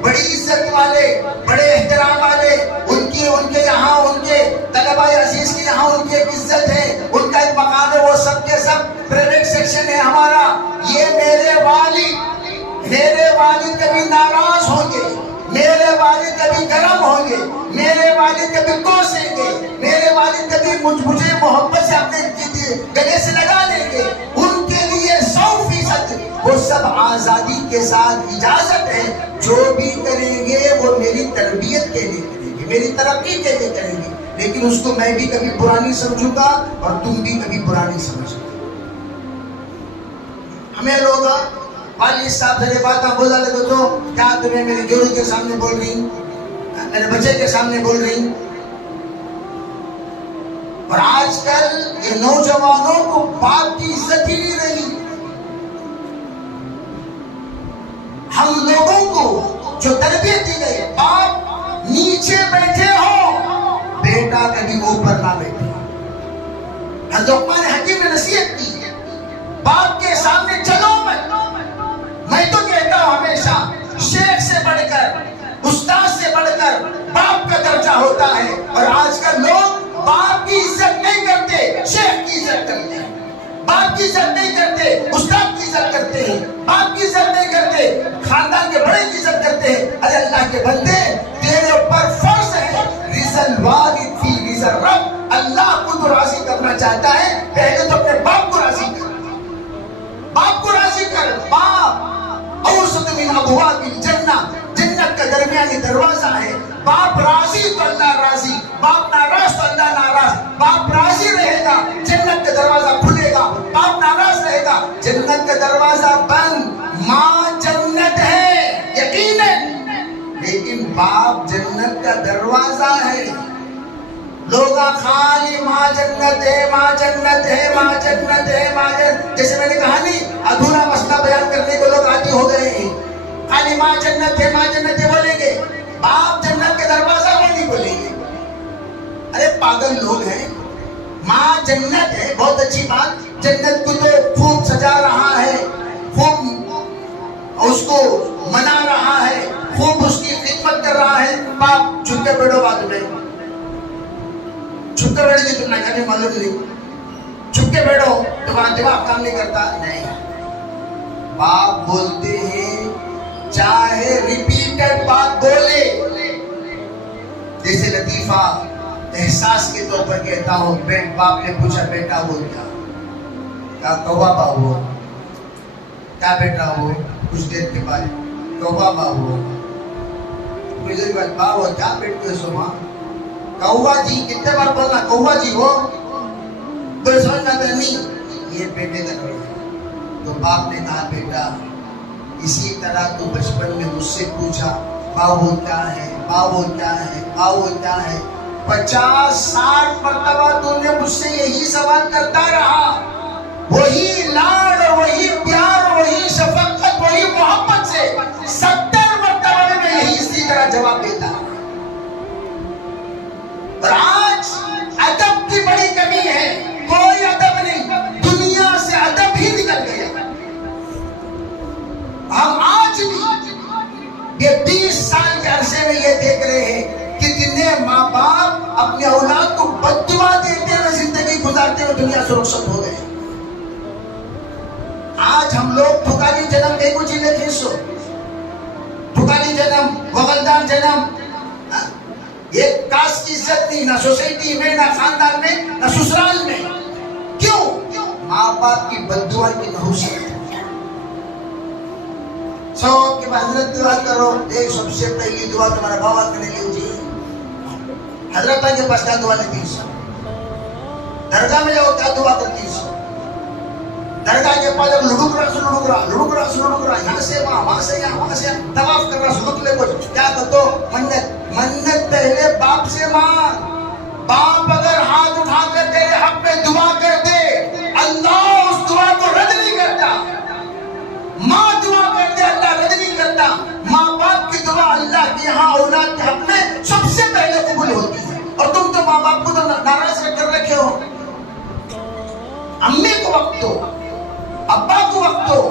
بڑی عزت والے، بڑے احترام والے، ان کے یہاں، ان کے طلبہ عزیز کے یہاں ان کی ایک عزت ہے، ان کا ایک مقام ہے، وہ سب کے سب پرائیویٹ سیکشن ہے ہمارا۔ یہ میرے والد کبھی ناراض ہوں گے، میرے والد کبھی گرم ہوں گے، میرے والد کبھی کوسیں گے، میرے والد کبھی مجھے محبت سے اپنے گلے سے لگا لیں گے، ان کے لیے 100% وہ سب آزادی کے ساتھ اجازت ہے۔ جو بھی کریں گے وہ میری تربیت کے لیے کریں گے، میری ترقی کے لیے کریں گے، لیکن اس کو میں بھی کبھی برا نہیں سمجھوں گا اور تم بھی کبھی برا نہیں سمجھو گے۔ ہمیں لوگ والد صاحب سے باتیں بولا لگے تو کیا تمہیں میری جوڑی کے سامنے بول رہی، میرے بچے کے سامنے بول رہی۔ اور آج کل یہ نوجوانوں کو باپ کی عزت ہی نہیں رہی۔ ہم لوگوں کو جو تربیت دی گئی، باپ نیچے بیٹھے ہو، بیٹا کبھی اوپر نہ بیٹھے۔ حضرت لقمان حکیم نے نصیحت کی، باپ کے سامنے چلو مت۔ میں تو کہتا ہوں ہمیشہ، شیخ سے بڑھ کر، استاد سے بڑھ کر باپ کا درجہ ہوتا ہے، اور آج کل لوگ باپ کی عزت نہیں کرتے، شیخ کی عزت کرتے ہیں۔ باپ کی عزت نہیں کرتے، استاد کی عزت کرتے ہیں، باپ کی عزت نہیں کرتے، خاندان کے بڑے کی عزت کرتے ہیں۔ ارے اللہ کے بندے، تیرے اوپر فرض ہے رضا الوالد فی رضا الرب۔ اللہ کو تو راضی کرنا چاہتا ہے، پہلے تو اپنے باپ کو راضی کر، باپ کو راضی کر۔ باپ اوسط من ابواب الجنہ، جنت کا درمیانی دروازہ ہے۔ باپ راضی تو اللہ راضی، باپ ناراض تو اللہ ناراض۔ باپ راضی رہے گا جنت کا دروازہ کھلے گا، باپ ناراض رہے گا جنت کا دروازہ بند۔ ماں جنت ہے یقیناً، لیکن باپ جنت کا دروازہ ہے۔ لوگ خالی ماں جنت ہے، ماں جنت ہے، ماں جنت ہے، ماں جنت، جیسے میں نے کہا نہیں، ادھورا مسئلہ بیان کرنے کو لوگ عادی ہو گئے ہیں۔ خالی ماں جنت ہے، ماں جنت ہے بولیں گے، باپ جنت کا دروازہ وہ نہیں بولیں گے۔ ارے پاگل لوگ ہیں۔ ماں جنت ہے، بہت اچھی بات، جنت کو تو خوب سجا رہا ہے، اس کو منا رہا ہے، خوب اس کی خدمت کر رہا ہے. باپ چھپ کے بیٹھو بات میں، چھپ کے بیٹھ کے تم نہ کرنے معلوم نہیں، چھپ کے بیٹھو تمہارا دماغ کام نہیں کرتا. نہیں، باپ بولتے ہیں چاہے ریپیٹڈ بات بولے. جیسے لطیفہ احساس کے طور پر کہتا ہوں، باپ نے پوچھا بیٹا وہ کیا؟ کہا کوہ بابو. کیا بیٹا وہ؟ کچھ دیر کے بعد کوہ بابو. کچھ دیر کے بعد بابو کیا بیٹھتے سو ماں؟ کوہ جی. کتنے بار بولنا کوہ جی ہو؟ تو سمجھ میں آتا نہیں یہ بیٹے کا کر ہے. تو باپ نے کہا بیٹا اسی طرح تو بچپن میں مجھ سے پوچھا باؤ کیا ہے، باؤ کیا ہے، باؤ کیا ہے. 50-60 مرتبہ تو نے مجھ سے یہی سوال کرتا رہا. وہی لاڈ اور وہی پیار اور وہی شفقت وہی محبت سے 70 مرتبہ میں یہی اسی طرح جواب دیتا. اور آج ادب کی بڑی کمی ہے، کوئی ادب نہیں، دنیا سے ادب ہی نکل گیا. ہم آج بھی یہ 20 سال کے عرصے میں یہ دیکھ رہے ہیں کتنے ماں باپ اپنے اولاد کو بد دعا دیتے ہوئے زندگی گزارتے ہوئے دنیا سے رخصت ہو گئے. آج ہم لوگ پھکاری جنم دیکھو جی نے کھینسو، پھکاری جنم، وغلدان جنم. یہ کاسٹ کی عزت نہیں، نہ سوسائٹی میں، نہ خاندان میں، نہ سسرال میں. کیوں؟ ماں باپ کی بد دعا کی نحوست. سب کے بعد حضرت دعا کرو. ایک سب سے پہلی دعا تمہارا بابا کرنے لیجیے. حضرت کے پاس کیا دعا لیتی سو؟ درگاہ میں جاؤ کیا دعا کرتی سو؟ درگاہ کے پاس لڑک رہا یہاں سے وہاں سے یہاں، وہاں سے طواف کر رہا سلوک لے کچھ کیا کرتو؟ منت پہلے باپ سے مانگ. باپ اگر ہاتھ اٹھا کر تیرے حق میں دعا کر دے اللہ اس دعا کو رد نہیں کرتا. ماں دعا کر دے اللہ رد نہیں کرتا. ماں باپ کی دعا اللہ کے یہاں اولاد کے حق میں سب سے پہلے قبول ہوتی ہے. اور تم تو ماں باپ کو تو ناراض کر رکھے ہو. امی کو وقت دو، ابا کو وقت دو.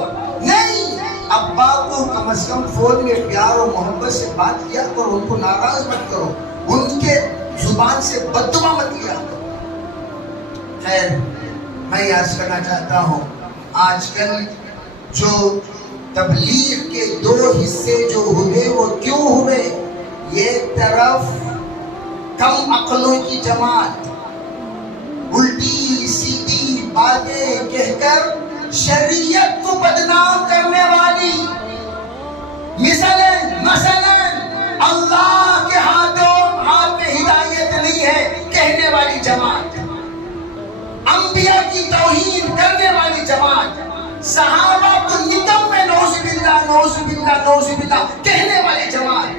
نہیں، ابا کو کم از کم فون میں پیار اور محبت سے بات کیا کرو، ان کو ناراض مت کرو، ان کے زبان سے بد دعا مت کیا کرو. خیر، میں یہ عرض کرنا چاہتا ہوں آج کل جو تبلیغ کے 2 حصے جو ہوئے وہ کیوں ہوئے؟ ایک طرف کم عقلوں کی جماعت الٹی سیدھی باتیں کہہ کر شریعت کو بدنام کرنے والی، مثلا اللہ کے ہاتھ میں ہدایت نہیں ہے کہنے والی جماعت، انبیاء کی توہین کرنے والی جماعت، صحابہ کو نکم میں نعوذ باللہ کہنے والی جماعت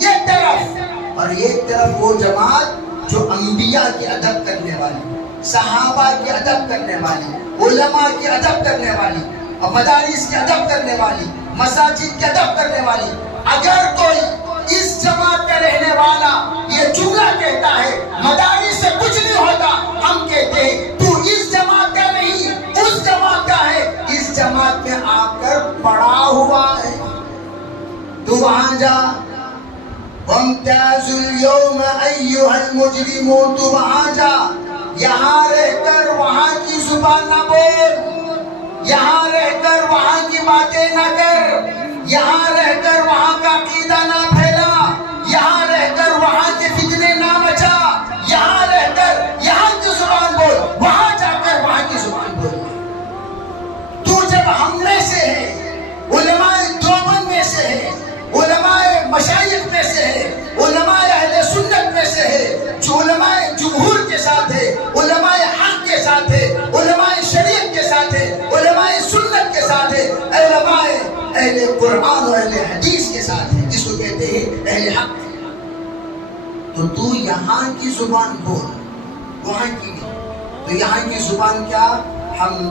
ایک طرف. اور ایک طرف وہ جماعت جو انبیاء کے ادب کرنے والی، صحابہ کے ادب کرنے والی، علماء کے ادب کرنے والی، اور مدارس کے ادب کرنے والی، مساجد کے ادب کرنے والی. اگر کوئی اس جماعت کا رہنے والا یہ جملہ کہتا ہے مدارس سے کچھ نہیں ہوتا، ہم کہتے ہیں تو اس جماعت کا نہیں اس جماعت کا ہے. اس جماعت میں آ کر پڑا ہوا ہے تو وہاں جا. وَامْتَازُوا الْيَوْمَ أَيُّهَا الْمُجْرِمُونَ. تو وہاں جا، یہاں رہ کر وہاں کی زبان نہ بول، یہاں رہ کر وہاں کی باتیں نہ کر، یہاں رہ کر وہاں کا عقیدہ نہ پھیلا، یہاں رہ کر وہاں کے فتنے نہ مچا، یہاں رہ کر یہاں کی زبان بول، وہاں جا کر وہاں کی زبان بول. تو جب ہم میں سے ہے، علماء دیوبند میں سے ہے، علماء مشائخ میں سے ہے، علماء اہل سنت میں سے ہے، جو علماء جمہور کے ساتھ ہے، علماء حق کے ساتھ ہے، علماء شریعت کے ساتھ ہے، علماء سنت کے ساتھ ہے، علماء اہل قرآن اور اہل حدیث کے ساتھ ہے، جس کو کہتے ہیں اہل حق. تو یہاں کی زبان بول، وہاں کی نہیں. تو یہاں کی زبان کیا؟ ہم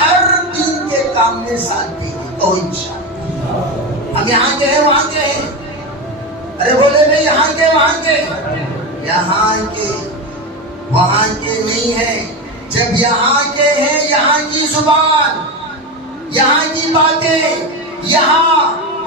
ہر دن کے کام میں ساتھ دیں گے. تو انشاءاللہ ہم یہاں کے ہیں وہاں کے ہیں. ارے بولے نہیں یہاں کے وہاں کے، یہاں کے وہاں کے نہیں ہیں. جب یہاں کے ہیں یہاں کی زبان یہاں کی باتیں، یہاں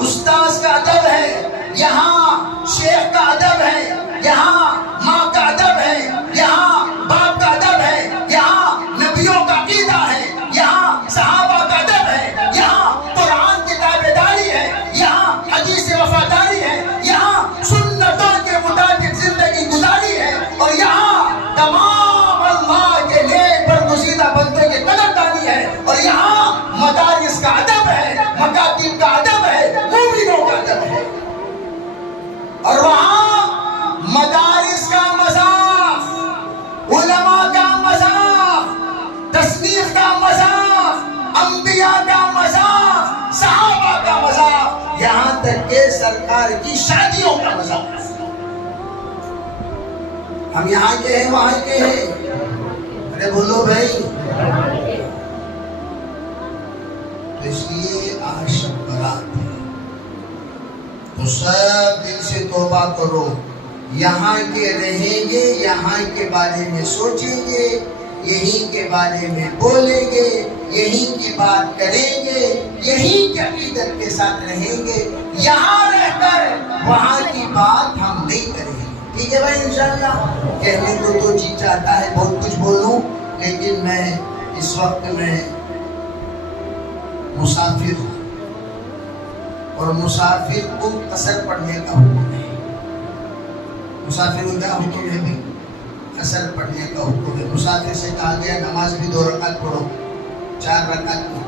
استاذ کا ادب ہے، یہاں شیخ کا ادب ہے، یہاں ماں کا ادب ہے، یہاں باپ کا ادب ہے، یہاں نبیوں کا عقیدہ ہے، یہاں صحابہ کا ادب ہے، یہاں قرآن کی تابعداری ہے، یہاں حدیث وفاداری ہے، یہاں سنتوں کے مطابق زندگی گزاری ہے، اور یہاں تمام اللہ کے نیک برگزیدہ بندوں کی قدردانی ہے، اور یہاں مدارس کا ادب ہے، مکاتب کا ادب ہے، مومنوں کا ادب ہے، اور وہاں مدارس کا مذاق، علماء کا مذاق، تصنیف کا مذاق، انبیاء کا مذاق، صحابہ کا مذاق، یہاں تک کہ سرکار کی شادیوں کا مذاق۔ ہم یہاں کے ہیں وہاں کے ہیں، ارے بولو بھائی۔ تو اس لیے آج شب برات ہے، تو سب دل سے توبہ کرو، یہاں کے رہیں گے، یہاں کے بارے میں سوچیں گے، یہیں کے بارے میں بولیں گے، یہیں کی بات کریں گے، یہیں کی عقیدت کے ساتھ رہیں گے، یہاں رہ کر وہاں کی بات ہم نہیں کریں گے، ٹھیک ہے بھائی انشاءاللہ۔ کہنے کو تو جی چاہتا ہے بہت کچھ بولوں، لیکن میں اس وقت میں مسافر ہوں، اور مسافر کو قصر پڑھنے کا حکم ہے، مسافر کا حکم ہے بھی قصر پڑھنے کا حکم ہے۔ مسافر سے کہا گیا نماز بھی 2 رکعت پڑھو، 4 رکعت میں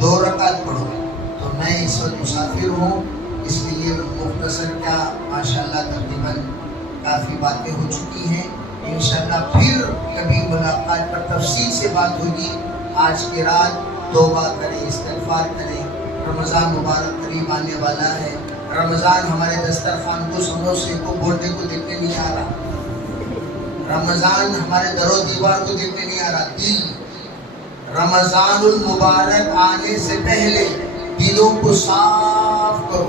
2 رکعت پڑھو، تو میں اس وقت مسافر ہوں، اس لیے مختصر کیا ماشاءاللہ تقریباً کافی باتیں ہو چکی ہیں، انشاءاللہ پھر کبھی ملاقات پر تفصیل سے بات ہوگی۔ آج کی رات توبہ کریں، استغفار کریں، رمضان مبارک قریب آنے والا ہے، رمضان ہمارے دسترخوان کو، سموسے کو، بورڈے کو دیکھنے نہیں آ رہا، رمضان ہمارے در و دیوار کو دیکھنے نہیں آ رہا، دل، رمضان المبارک آنے سے پہلے دلوں کو صاف کرو،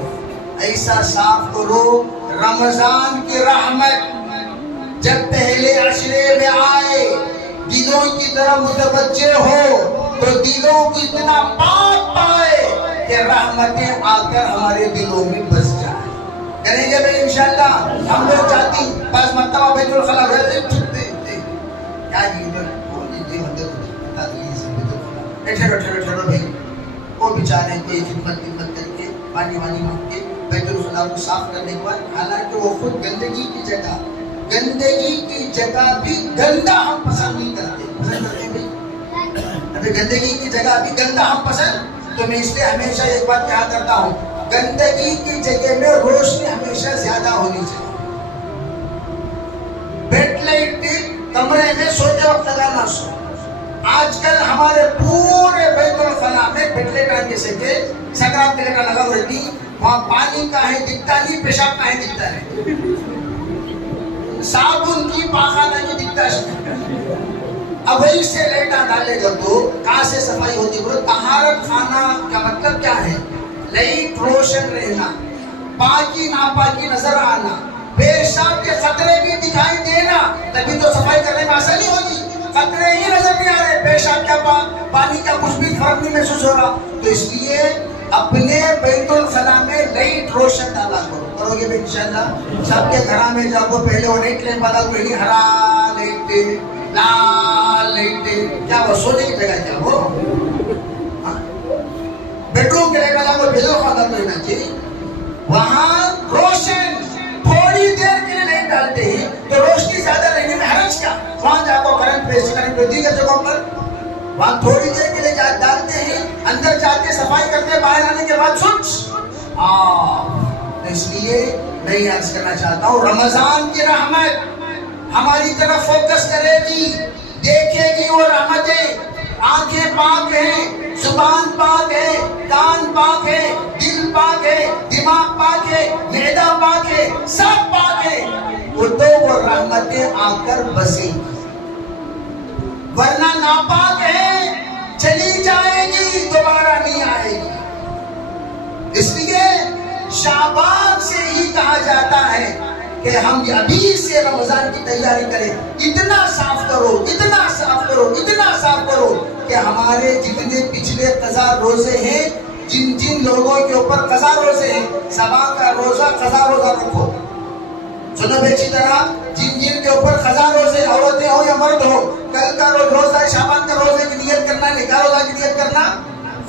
ایسا صاف کرو رمضان کی رحمت جب پہلے عشرے میں آئے دلوں کی طرف متوجہ ہو تو دلوں کو اتنا پاک پائے کہ رحمتیں آ کر ہمارے دلوں میں بس جائیں۔ کریں گے بھائی انشاءاللہ؟ ہم لوگ چاہتی بس مرتبہ بیت الخلا ہوئے کیا ٹھہرو بھائی، وہ بیچارے کوئی خدمت کر کے پانی وانی مانگ کے بیت الخلا کو صاف کرنے کے بعد، حالانکہ وہ خود گندگی کی جگہ بھی گندا ہم پسند نہیں کرتے، پسند کرتے بھائی؟ ابھی گندگی کی جگہ بھی گندا ہم پسند، تو میں اس لیے ہمیشہ ایک بات کہا کرتا ہوں، گندگی کی جگہ میں روشنی ہمیشہ زیادہ ہونی چاہیے۔ بیڈ لائٹ کمرے میں سوتے وقت لگانا سو۔ آج کل ہمارے پورے بیت الخلا میں بیڈ لائٹ آنے سے کہ سکرات کے لگا لگا رہتی، وہاں پانی کا ہے دکھتا نہیں، پیشاب کا ہے دکھتا ہے، صابن کی پاخانہ کی دکھتا ہے۔ اب وہی سے لیٹا ڈالے گا تو کہاں سے صفائی ہوتی؟ بولو طہارت خانہ کا مطلب کیا ہے؟ لائٹ روشن رہنا، پاکی ناپاکی نظر آنا، پیشاب کے خطرے بھی دکھائی دینا، تبھی تو صفائی کرنے میں آسانی ہوگی۔ خطرے ہی نظر نہیں آ رہے، پیشاب کیا پانی کا کچھ بھی فرق نہیں محسوس ہو رہا، تو اس لیے اپنے بیت الخلا میں لائٹ روشن ڈالا کرو گے بھائی انشاءاللہ۔ سب کے گھر میں جاؤ، پہلے وہ لائٹ لے والا کوئی نہیں، ہرا لائٹ لال لائٹ، کیا وہ سونے کی جگہ کیا وہ بیڈ روم کے لائٹ والا کو بھیجو خاندان میں رہنا چاہیے، وہاں روشن تھوڑی دیر کے لیے لائٹ ڈالتے ہیں تو روشنی زیادہ رہنے میں حرج کیا؟ وہاں جا کو کرنٹ دیگر جگہوں پر وہاں تھوڑی دیر کے لیے ڈالتے ہیں، اندر جاتے صفائی کرتے، باہر آنے کے بعد سوچ اس لیے میں یہ عرض کرنا چاہتا ہوں، رمضان کی رحمت ہماری طرف فوکس کرے گی، دیکھے گی وہ رحمتیں، آنکھیں پاک ہیں، زبان پاک ہے، کان پاک ہے، دل پاک ہے، دماغ پاک ہے، معدہ پاک ہے، سب پاک ہے، وہ رحمتیں آ کر بسیں گی، ورنہ ناپاک ہے، چلی جائے گی، دوبارہ نہیں آئے گی۔ اس لیے شعبان سے ہی کہا جاتا ہے کہ ہم ابھی سے رمضان کی تیاری کریں. اتنا صاف کرو، اتنا صاف کرو، اتنا صاف کرو کہ ہمارے جتنے پچھلے قضا روزے ہیں، جن جن لوگوں کے اوپر قضا روزے ہیں، صبا کا روزہ قضا روزہ رکھو. سنو بے اچھی طرح، جن جن کے اوپر قضا روزے، عورتیں ہو یا مرد ہو، کل کا روزہ شعبان کا روزے کی نیت کرنا، نکاح روزہ کی نیت کرنا،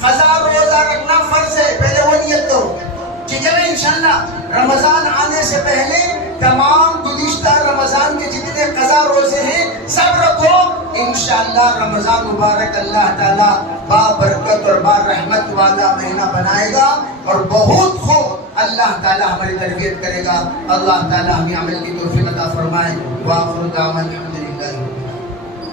قضا روزہ رکھنا فرض ہے. پہلے وہ نیت کرو. ٹھیک ہے نا؟ انشاءاللہ رمضان آنے سے پہلے تمام گزشتہ رمضان کے جتنے قضا روزے ہیں سب رکھو. انشاءاللہ رمضان مبارک اللہ تعالیٰ بابرکت اور برحمت والا مہینہ بنائے گا اور بہت خوب اللہ تعالیٰ ہماری تربیت کرے گا. اللہ تعالیٰ ہمیں عمل کی توفیق عطا فرمائے. وآخر دعوانا